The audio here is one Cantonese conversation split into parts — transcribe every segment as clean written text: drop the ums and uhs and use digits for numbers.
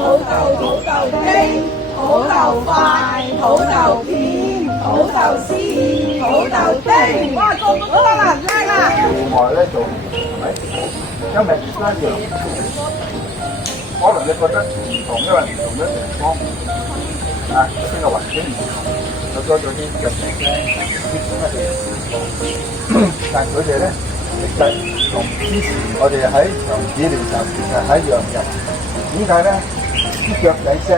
土豆土豆丁，土豆塊，土豆片，土豆絲，土豆丁。哇，個個都得啦，叻啦！戶外咧做，係咪？因為一樣，可能你覺得唔同，因為唔同嘅地方啊，邊個環境唔同，有多咗啲腳病咧，啲乜嘢唔同。但佢哋咧，其實同之前我哋喺場子練習其實係一樣嘅。點解咧？啲腳仔聲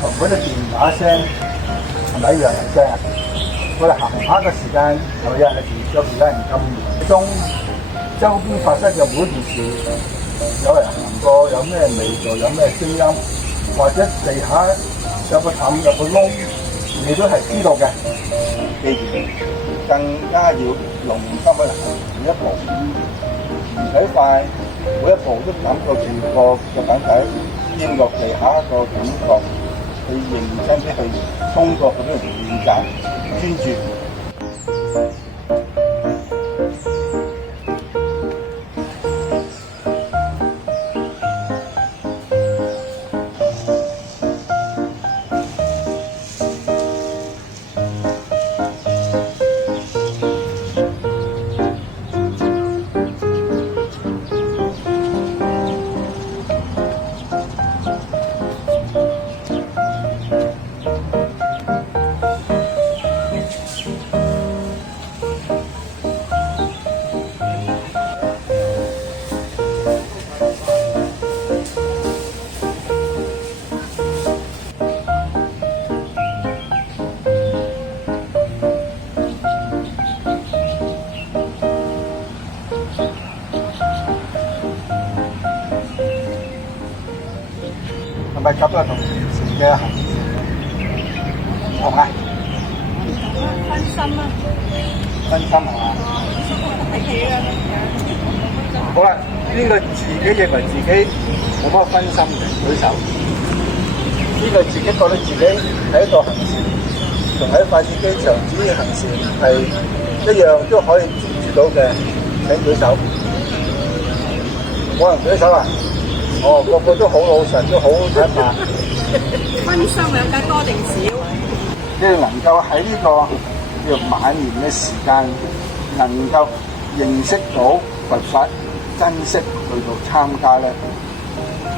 同嗰啲電話聲係咪一樣嘅聲啊？我哋行下嘅時間，有人有時間咁鐘，周邊發生嘅每件事，有人行過，有咩味道，有咩聲音，或者地下有個氹有個窿，你都係知道嘅。記住，更加要用心去行每一步，唔使快，每一步都感覺住個腳板底掂落地下一個感覺，去認真啲去通過嗰啲練習，專注。係咪咁啊？同平時嘅行同啊？分心啊！分心係嘛？睇戲啦，好啦，邊個自己認為自己冇乜分心嘅舉手？邊個自己覺得自己喺度行善，同喺筷子基場子行善係一樣都可以接住到嘅？請舉手。冇人舉手啊？哦，個個都好老實，都好坦白。分心兩間多定少？即係能夠喺呢個叫晚年嘅時間，能夠認識到佛法，珍惜去到參加咧。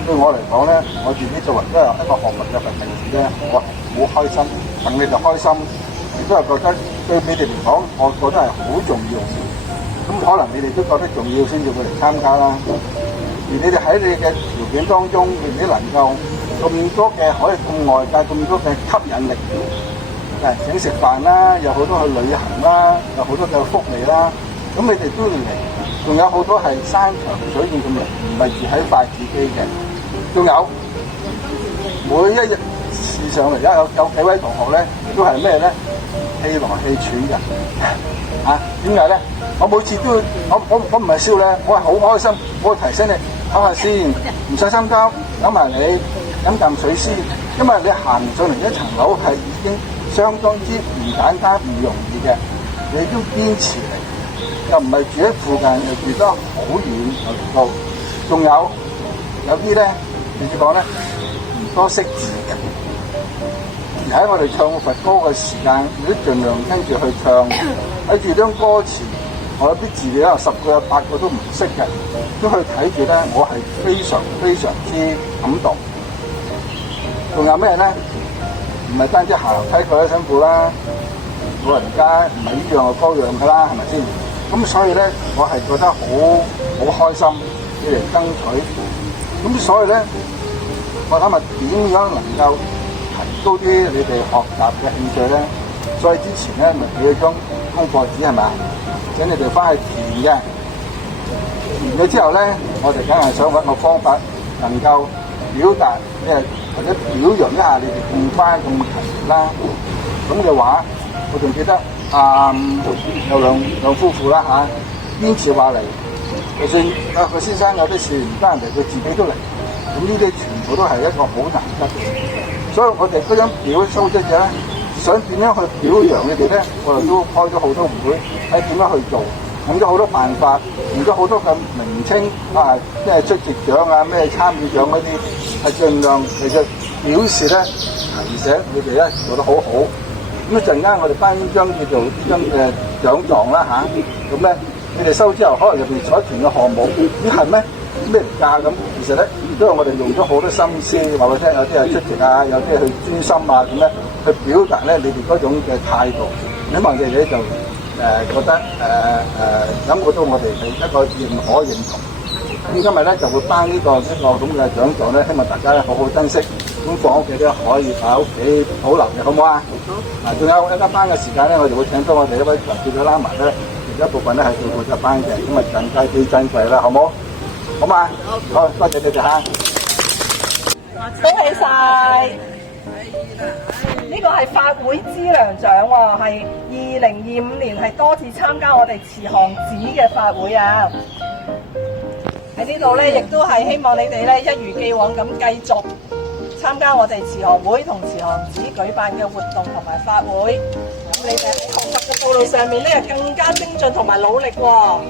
對我嚟講咧，我自己作為都係一個學佛嘅佛弟子咧，我好開心，等你哋開心，亦都係覺得對你哋嚟講，我覺得係好重要。咁可能你哋都覺得重要先至會嚟參加啦。而你哋喺你嘅條件當中，你能夠咁多嘅可以同外界咁多嘅吸引力，請食飯啦，有好多去旅行啦，有好多嘅福利啦，咁你哋都要嚟。仲有好多係山長水遠咁嚟，唔係住喺筷子基嘅。仲有每一日試上嚟，有幾位同學咧，都係咩咧？氣來氣喘嘅。啊，點解咧？我每次都我唔係笑咧，我係好開心，我會提醒你唞下先，唔使心急，等埋你飲啖水先，因為你行上嚟一層樓係已經相當之唔簡單唔容易嘅，你都堅持嚟，又唔係住喺附近，又住得好遠又高，仲有啲咧，直接講咧唔多識字嘅。而喺我哋唱佛歌嘅時間，你都盡量跟住去唱，睇住張歌詞，我有啲字你有10個有8個都唔識嘅，都去睇住咧，我係非常非常之感動。仲有咩咧？唔係單止行樓梯佢都辛苦啦，老人家唔係呢樣就嗰樣㗎啦，係咪先？咁所以咧，我係覺得好開心，你嚟爭取。咁所以咧，我諗點樣能夠提高啲你哋學習嘅興趣咧？所以之前咧，咪俾咗張功課紙係咪？請你哋翻去填嘅。填咗之後咧，我哋梗係想揾個方法能夠表達或者表揚一下你哋咁乖咁勤啦。咁嘅話，我仲記得有兩夫婦啦嚇，堅持話嚟，就算個先生有啲事唔得人哋，佢自己都嚟。咁呢啲全部都係一個好難得嘅。所以我哋嗰張表收咗嘅咧，想點樣去表揚你哋咧，我哋都開咗好多會，睇點樣去做，諗咗好多辦法，用咗好多嘅名稱啊，咩出席獎啊，咩參與獎嗰啲。係盡量其實表示咧提醒你哋咧做得好好。咁一陣間我哋頒張叫做呢張嘅獎狀啦嚇，咁咧你哋收之後，可能入邊所填嘅項目，咦係咩嚟㗎咁？其實咧都係我哋用咗好多心思話俾你聽，有啲係出席啊，有啲係去專心啊咁咧，去表達咧你哋嗰種嘅態度。希望你哋就覺得感覺到我哋係一個認可認同。咁今日咧就會頒呢個咁嘅獎狀咧，希望大家咧好好珍惜。咁放屋企咧可以喺屋企保留嘅，好唔好啊？嗱，仲有一班嘅時間咧，我哋會請到我哋一位特別嘅拉埋咧，另一部分咧係做負責班嘅，咁啊更加之珍貴啦，好唔好？好嘛？好，多謝你哋嚇。恭喜晒！呢個係法會資糧獎喎，係2025年係多次參加我哋慈航寺嘅法會啊！喺呢度咧，亦都係希望你哋咧一如既往咁繼續參加我哋慈航會同慈航寺舉辦嘅活動同埋法會。咁你哋喺學習嘅道路上面咧更加精進同埋努力喎。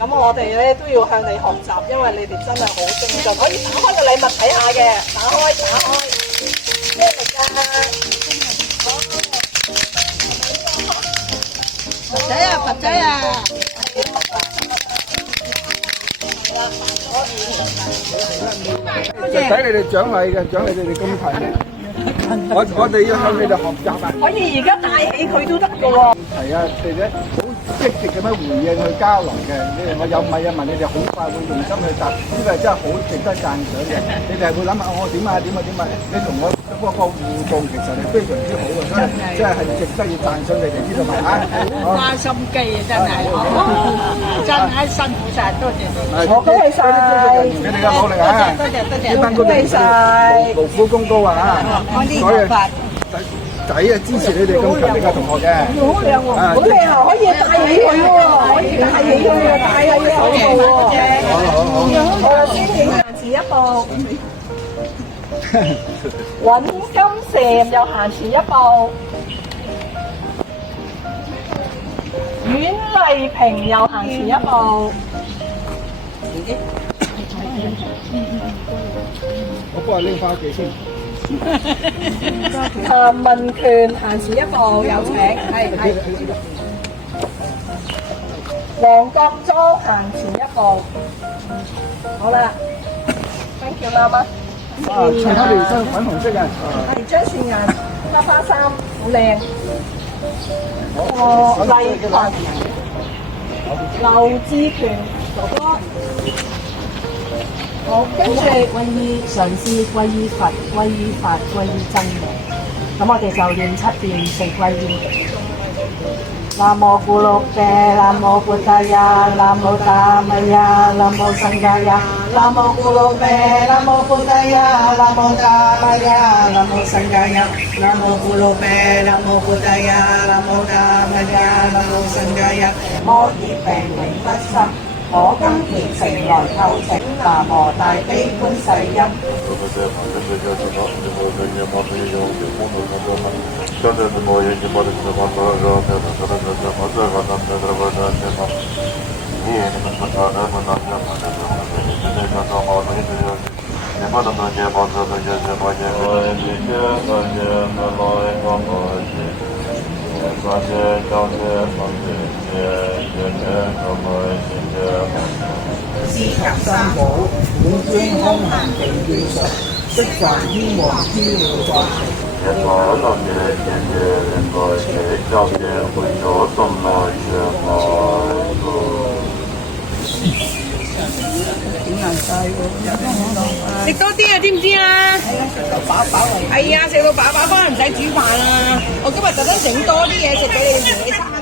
咁我哋咧都要向你學習，因為你哋真係好精進。可以打開個禮物睇下嘅，打開，咩嚟㗎？佛仔啊，佛仔啊！睇你哋獎勵嘅，獎勵你哋咁勤力。我哋要向你哋學習啊！可以而家帶起佢都得㗎喎。係啊，你哋好積極咁樣回應去交流嘅。你哋我有米啊問你哋，好快會用心去答，呢個係真係好值得讚賞嘅。你哋係會諗下我點啊？你同我嗰個互動其實係非常之好嘅，所以真係值得要讚賞你哋，知道嘛？好花心機啊，真係，真係辛苦晒，多謝你。我恭喜晒！你哋嘅努力啊！呢班工人勞苦功高啊！所以仔啊支持你哋咁勤力嘅同學嘅。好靚喎！好靚啊！可以帶起佢喎，可以帶起佢啊！帶起佢手部喎。好，先請行前一步。揾金蛇又行前一步。阮麗萍又行前一步。我幫你拎翻屋企先。譚文權行前一步，有請，係。黃國莊行前一步，好啦 ，thank you 媽媽。啊，襯翻你身粉紅色嘅。係張善顏花花衫，好靚。麗群、劉志權哥哥。好，跟住皈依上師，皈依佛，皈依法，皈依真嘅。咁我哋就念7遍四皈依。南無咕嚕啤，南無布達呀，南無達米呀，南無僧伽呀，南無咕嚕啤，南無布達呀，南無達米呀，南無僧伽呀，南無咕嚕啤，南無布達呀，南無達米呀，南無僧伽呀，魔業病永不生。我今虔誠來求請南無大悲觀世音。是及三寶，滿天空行地見術，悉凡天王資料在。食多啲啊，知唔知啊？係啊，食到飽飽，翻唔使煮飯啊！我今日特登整多啲嘢食俾你哋食。